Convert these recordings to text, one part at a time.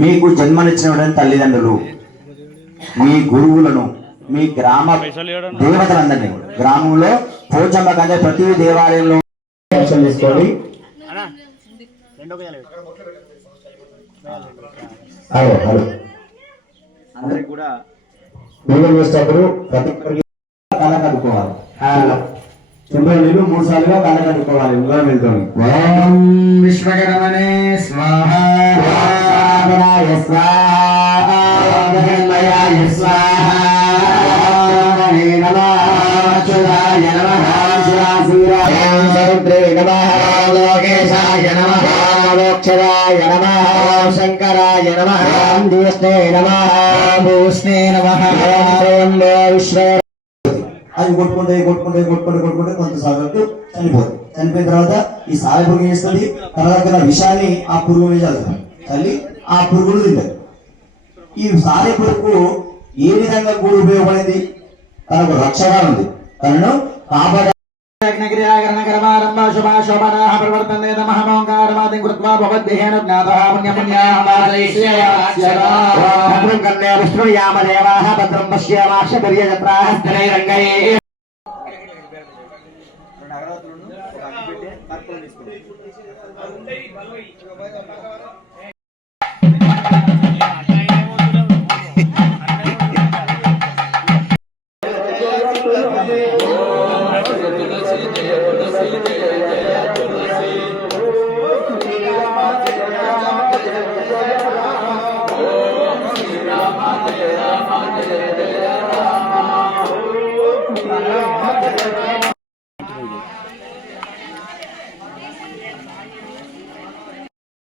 మీకు జన్మనిచ్చినటువంటి తల్లిదండ్రులు మీ గురువులను మీ గ్రామ దేవతలందరినీ గ్రామంలో పోచమ్మ కంటే ప్రతి దేవాలయంలో తీసుకోండి హలో హలో. అందరికి కూడా పూజలు చేసేటప్పుడు ప్రతి ఒక్కరికి కళ్ళ కట్టుకోవాలి. తొంభై నీళ్ళు మూడు సార్లుగా కళ్ళ కట్టుకోవాలి. ఉంగరం వెళ్తాను ఓం విశ్వకరమణే స్వాహ. వామనాయ స్వాహ జగన్మయాయ స్వాహ హరే నమః అచ్యుతాయ నమః శివాశివాయ ఓం సముద్రే నమః ఓం శంకరాయ నమః విశ్వ అది కొట్టుకుంటే కొట్టుకుంటే కొట్టుకుంటే కొట్టుకుంటే కొంత సాగకు చనిపోతుంది చనిపోయిన తర్వాత ఈ సాయ పురుగు ఏం చేస్తుంది తర్వాత విషాన్ని ఆ పురుగు మీద చల్లుతుంది తల్లి ఆ పురుగులు తింటాయి ఈ సాయ పురుగు ఏ విధంగా కూడా ఉపయోగపడింది తనకు రక్షగా ఉంది తనను కాపాడ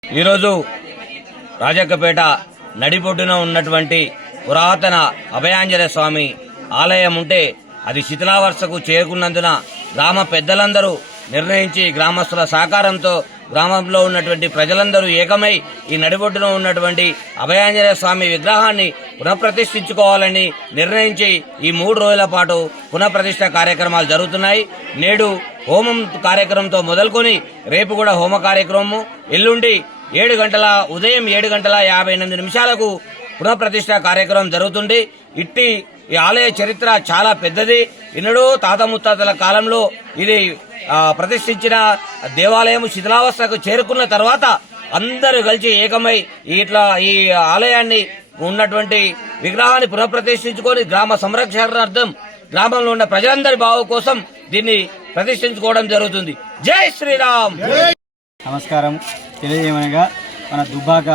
ఈరోజు రాజక్కపేట నడిబొడ్డున ఉన్నటువంటి పురాతన అభయాంజనేయ స్వామి ఆలయం ఉంటే అది శిథిలావర్షకు చేరుకున్నందున గ్రామ పెద్దలందరూ నిర్ణయించి గ్రామస్తుల సహకారంతో గ్రామంలో ఉన్నటువంటి ప్రజలందరూ ఏకమై ఈ నడిబొడ్డున ఉన్నటువంటి అభయాంజనేయ స్వామి విగ్రహాన్ని పునఃప్రతిష్ఠించుకోవాలని నిర్ణయించి ఈ మూడు రోజుల పాటు పునఃప్రతిష్ఠ కార్యక్రమాలు జరుగుతున్నాయి. నేడు హోమం కార్యక్రమంతో మొదలుకొని రేపు కూడా హోమ కార్యక్రమము. ఎల్లుండి ఏడు గంటల ఉదయం ఏడు గంటల యాభై ఎనిమిది నిమిషాలకు పునఃప్రతిష్ఠ కార్యక్రమం జరుగుతుంది. ఇట్టి ఈ ఆలయ చరిత్ర చాలా పెద్దది. ఇన్నడూ తాత ముత్తాతల కాలంలో ఇది ప్రతిష్ఠించిన దేవాలయం శిథిలావస్థకు చేరుకున్న తర్వాత అందరూ కలిసి ఏకమై ఇట్లా ఈ ఆలయాన్ని ఉన్నటువంటి విగ్రహాన్ని పునఃప్రతిష్ఠించుకొని గ్రామ సంరక్షణార్థం గ్రామంలో ఉన్న ప్రజలందరి బావు కోసం దీన్ని ప్రతిష్ఠించుకోవడం జరుగుతుంది. జై శ్రీరామ్! నమస్కారం. తెలియజేయమనగా మన దుబ్బాక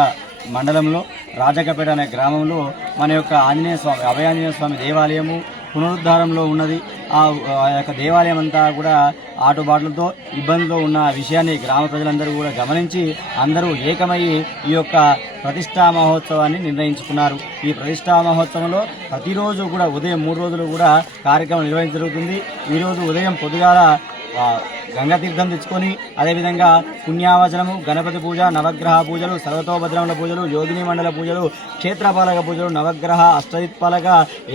మండలంలో రాజకపేట అనే గ్రామంలో మన యొక్క ఆంజనేయ స్వామి అభయాంజనేయ స్వామి దేవాలయము పునరుద్ధారంలో ఉన్నది. ఆ ఆ యొక్క దేవాలయం అంతా కూడా ఆటుబాట్లతో ఇబ్బందుల్లో ఉన్న విషయాన్ని గ్రామ ప్రజలందరూ కూడా గమనించి అందరూ ఏకమయ్యి ఈ యొక్క ప్రతిష్టా మహోత్సవాన్ని నిర్ణయించుకున్నారు. ఈ ప్రతిష్టా మహోత్సవంలో ప్రతిరోజు కూడా ఉదయం మూడు రోజులు కూడా కార్యక్రమం నిర్వహించ జరుగుతుంది. ఈరోజు ఉదయం పొద్దుగాల ఆ, గంగా తీర్థం తెచ్చుకొని అదేవిధంగా పుణ్యావచనము గణపతి పూజ నవగ్రహ పూజలు సర్వతోభద్రముల పూజలు యోగిని మండల పూజలు క్షేత్రపాలక పూజలు నవగ్రహ అష్టదిత్పాలక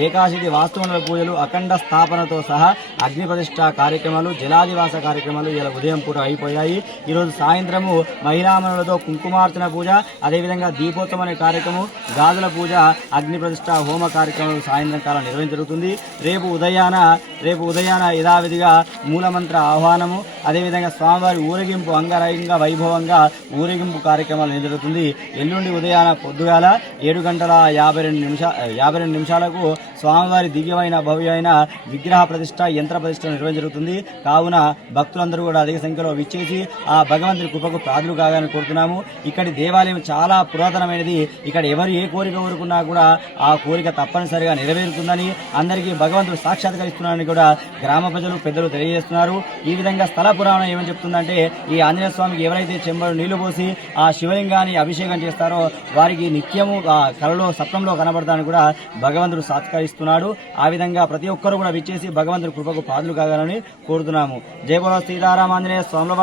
ఏకాశితి వాస్తుమండల పూజలు అఖండ స్థాపనతో సహా అగ్ని ప్రతిష్ట కార్యక్రమాలు జలాదివాస కార్యక్రమాలు ఇలా ఉదయం పూట అయిపోయాయి. ఈరోజు సాయంత్రము మహిళామణులతో కుంకుమార్చన పూజ అదేవిధంగా దీపోత్సవం అనే కార్యక్రమం గాజుల పూజ అగ్ని ప్రతిష్ట హోమ కార్యక్రమాలు సాయంత్రం కాలం నిర్వహించ జరుగుతుంది. రేపు ఉదయాన రేపు ఉదయాన యథావిధిగా మూలమంత్ర ఆహ్వానము అదేవిధంగా స్వామివారి ఊరేగింపు అంగరంగ వైభవంగా ఊరేగింపు కార్యక్రమాలు జరుగుతుంది ఎల్లుండి ఉదయాన పొద్దుగాల ఏడు గంటల యాభై రెండు నిమిషా యాభై రెండు నిమిషాలకు స్వామివారి దివ్యమైన భవ్యమైన విగ్రహ ప్రతిష్ట యంత్ర ప్రతిష్ట నిర్వహించ జరుగుతుంది. కావున భక్తులందరూ కూడా అధిక సంఖ్యలో విచ్చేసి ఆ భగవంతుని కృపకు ప్రాదులు కాగాలని కోరుతున్నాము. ఇక్కడి దేవాలయం చాలా పురాతనమైనది. ఇక్కడ ఎవరు ఏ కోరిక కోరుకున్నా కూడా ఆ కోరిక తప్పనిసరిగా నెరవేరుతుందని అందరికీ భగవంతుడు సాక్షాత్కరిస్తున్నారని కూడా గ్రామ ప్రజలు పెద్దలు తెలియజేస్తున్నారు. ఈ విధంగా స్థల పురాణం ఏమని చెప్తుందంటే ఈ ఆంజనేయ స్వామికి ఎవరైతే చెంబడు నీళ్ళు పోసి ఆ శివలింగాన్ని అభిషేకం చేస్తారో వారికి నిత్యము ఆ కలలో సప్నంలో కనబడతానని కూడా భగవంతుడు సాత్కరిస్తున్నాడు. ఆ విధంగా ప్రతి ఒక్కరు కూడా విచ్చేసి భగవంతుడి కృపకు పాదులు కాగాలని కోరుతున్నాము. జయ బోలో సీతారామాంజనేయ స్వామి